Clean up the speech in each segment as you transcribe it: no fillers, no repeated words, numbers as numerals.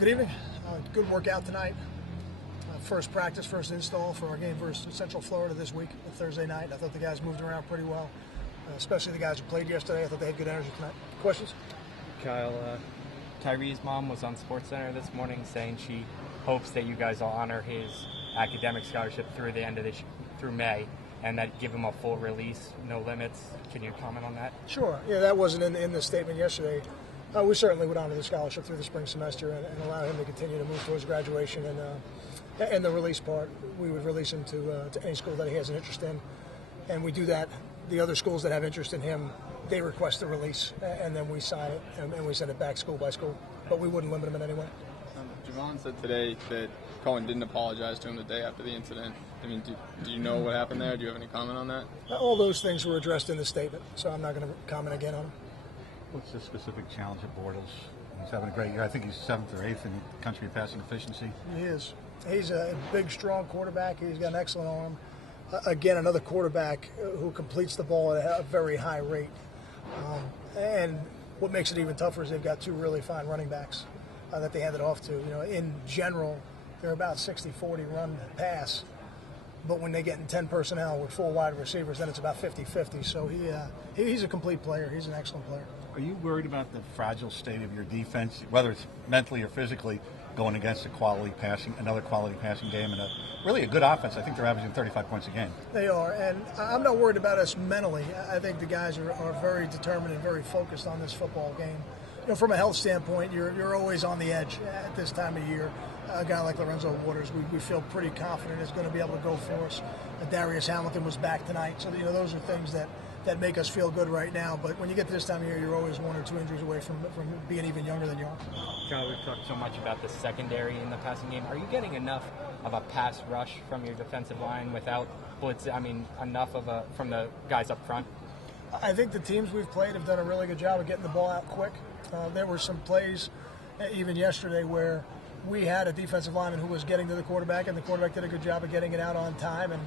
Good evening. Good workout tonight. First practice, first install for our game versus Central Florida this week, Thursday night. I thought the guys moved around pretty well, especially the guys who played yesterday. I thought they had good energy tonight. Questions? Kyle, Tyree's mom was on SportsCenter this morning saying she hopes that you guys will honor his academic scholarship through the end of through May, and that give him a full release, no limits. Can you comment on that? Sure. Yeah, that wasn't in the statement yesterday. We certainly would honor the scholarship through the spring semester and allow him to continue to move towards graduation. And the release part, we would release him to any school that he has an interest in. And we do that. The other schools that have interest in him, they request the release, and then we sign it, and we send it back school by school. But we wouldn't limit him in any way. Javon said today that Cohen didn't apologize to him the day after the incident. I mean, do you know what happened there? Do you have any comment on that? All those things were addressed in the statement, so I'm not going to comment again on them. What's the specific challenge at Bortles? He's having a great year. I think he's 7th or 8th in the country in passing efficiency. He is. He's a big, strong quarterback. He's got an excellent arm. Again, another quarterback who completes the ball at a very high rate. And what makes it even tougher is they've got two really fine running backs that they hand it off to. You know, in general, they're about 60-40 run pass. But when they get in 10 personnel with 4 wide receivers, then it's about 50-50. So he's a complete player. He's an excellent player. Are you worried about the fragile state of your defense, whether it's mentally or physically, going against another quality passing game, and really a good offense? I think they're averaging 35 points a game. They are, and I'm not worried about us mentally. I think the guys are very determined and very focused on this football game. You know, from a health standpoint, you're always on the edge at this time of year. A guy like Lorenzo Waters, we feel pretty confident is going to be able to go for us. Darius Hamilton was back tonight, so those are things that make us feel good right now. But when you get to this time of year, you're always 1 or 2 injuries away from being even younger than you are. Kyle, we've talked so much about the secondary in the passing game. Are you getting enough of a pass rush from your defensive line without blitz? I mean, enough from the guys up front? I think the teams we've played have done a really good job of getting the ball out quick. There were some plays, even yesterday, where we had a defensive lineman who was getting to the quarterback, and the quarterback did a good job of getting it out on time. And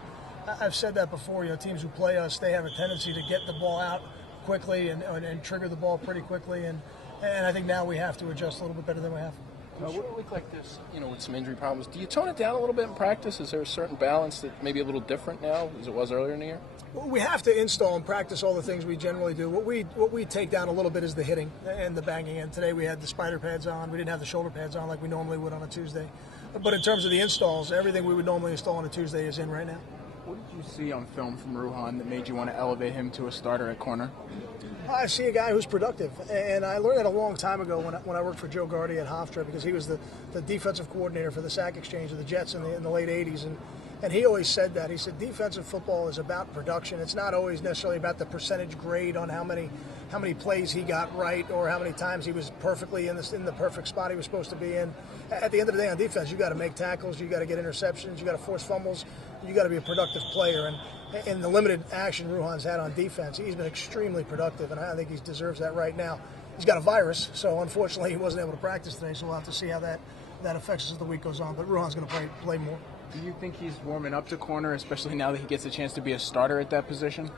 I've said that before. You know, teams who play us, they have a tendency to get the ball out quickly and trigger the ball pretty quickly. And I think now we have to adjust a little bit better than we have. With a week like this, with some injury problems, do you tone it down a little bit in practice? Is there a certain balance that may be a little different now as it was earlier in the year? Well, we have to install and practice all the things we generally do. What we take down a little bit is the hitting and the banging. And today we had the spider pads on. We didn't have the shoulder pads on like we normally would on a Tuesday. But in terms of the installs, everything we would normally install on a Tuesday is in right now. What did you see on film from Ruhan that made you want to elevate him to a starter at corner? I see a guy who's productive, and I learned that a long time ago when I worked for Joe Gardy at Hofstra, because he was the defensive coordinator for the Sack Exchange of the Jets in the late 80s, and he always said that. He said defensive football is about production. It's not always necessarily about the percentage grade on how many plays he got right or how many times he was perfectly in the perfect spot he was supposed to be in. At the end of the day on defense, you got to make tackles, you got to get interceptions, you got to force fumbles, you got to be a productive player. And in the limited action Ruhan's had on defense, he's been extremely productive, and I think he deserves that right now. He's got a virus, so unfortunately he wasn't able to practice today, so we'll have to see how that affects us as the week goes on. But Ruhan's going to play more. Do you think he's warming up to corner, especially now that he gets a chance to be a starter at that position?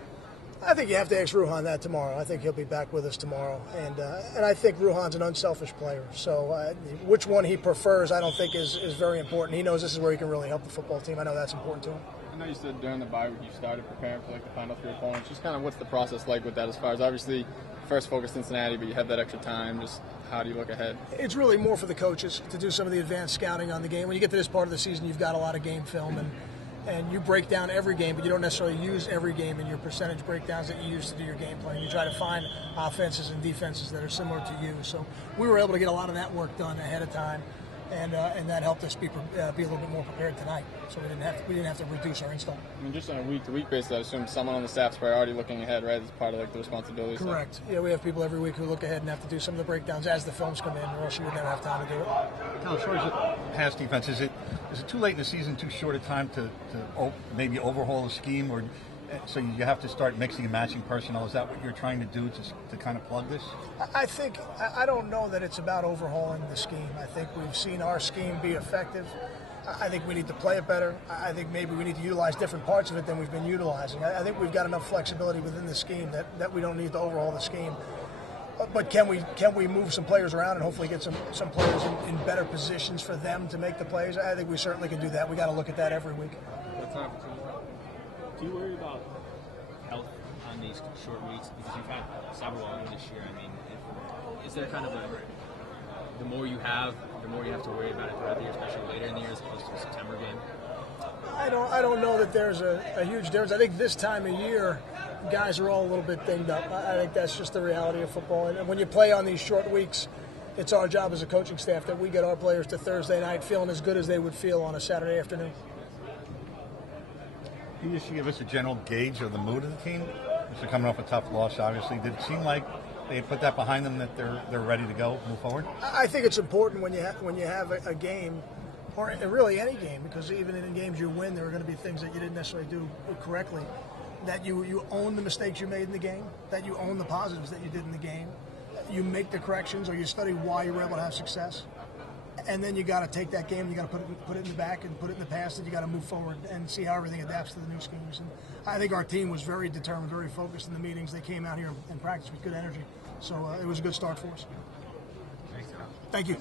I think you have to ask Ruhan that tomorrow. I think he'll be back with us tomorrow. And I think Ruhan's an unselfish player. So which one he prefers I don't think is very important. He knows this is where he can really help the football team. I know that's important to him. I know you said during the bye week you started preparing for the final 3 opponents. Just kind of what's the process like with that, as far as obviously first focus Cincinnati, but you have that extra time. Just how do you look ahead? It's really more for the coaches to do some of the advanced scouting on the game. When you get to this part of the season, you've got a lot of game film, and you break down every game, but you don't necessarily use every game in your percentage breakdowns that you use to do your game plan. You try to find offenses and defenses that are similar to you. So we were able to get a lot of that work done ahead of time, and that helped us be a little bit more prepared tonight. So we didn't have to reduce our install. I mean, just on a week-to-week basis, I assume someone on the staff's probably already looking ahead, right? As part of the responsibility. Correct. Yeah, we have people every week who look ahead and have to do some of the breakdowns as the films come in, or else you would never have time to do it. Now, as far as the pass defense, is it too late in the season, too short a time to maybe overhaul the scheme, or so you have to start mixing and matching personnel? Is that what you're trying to do to kind of plug this? I don't know that it's about overhauling the scheme. I think we've seen our scheme be effective. I think we need to play it better. I think maybe we need to utilize different parts of it than we've been utilizing. I think we've got enough flexibility within the scheme that we don't need to overhaul the scheme. But can we move some players around and hopefully get some players in better positions for them to make the plays? I think we certainly can do that. We got to look at that every week. Do you worry about health on these short weeks? Because you've had several of them this year. I mean, is there kind of the more you have to worry about it throughout the year, especially later in the year as opposed to a September game? I don't know that there's a huge difference. I think this time of year, guys are all a little bit dinged up. I think that's just the reality of football. And when you play on these short weeks, it's our job as a coaching staff that we get our players to Thursday night feeling as good as they would feel on a Saturday afternoon. Can you just give us a general gauge of the mood of the team? They're coming off a tough loss, obviously. Did it seem like they put that behind them, that they're ready to go, move forward? I think it's important when you have a game, or really any game, because even in games you win, there are going to be things that you didn't necessarily do correctly, that you own the mistakes you made in the game, that you own the positives that you did in the game, you make the corrections, or you study why you were able to have success, and then you got to take that game, you got to put it in the back and put it in the past, and you got to move forward and see how everything adapts to the new schemes. And I think our team was very determined, very focused in the meetings. They came out here and practiced with good energy, so it was a good start for us. Thank you.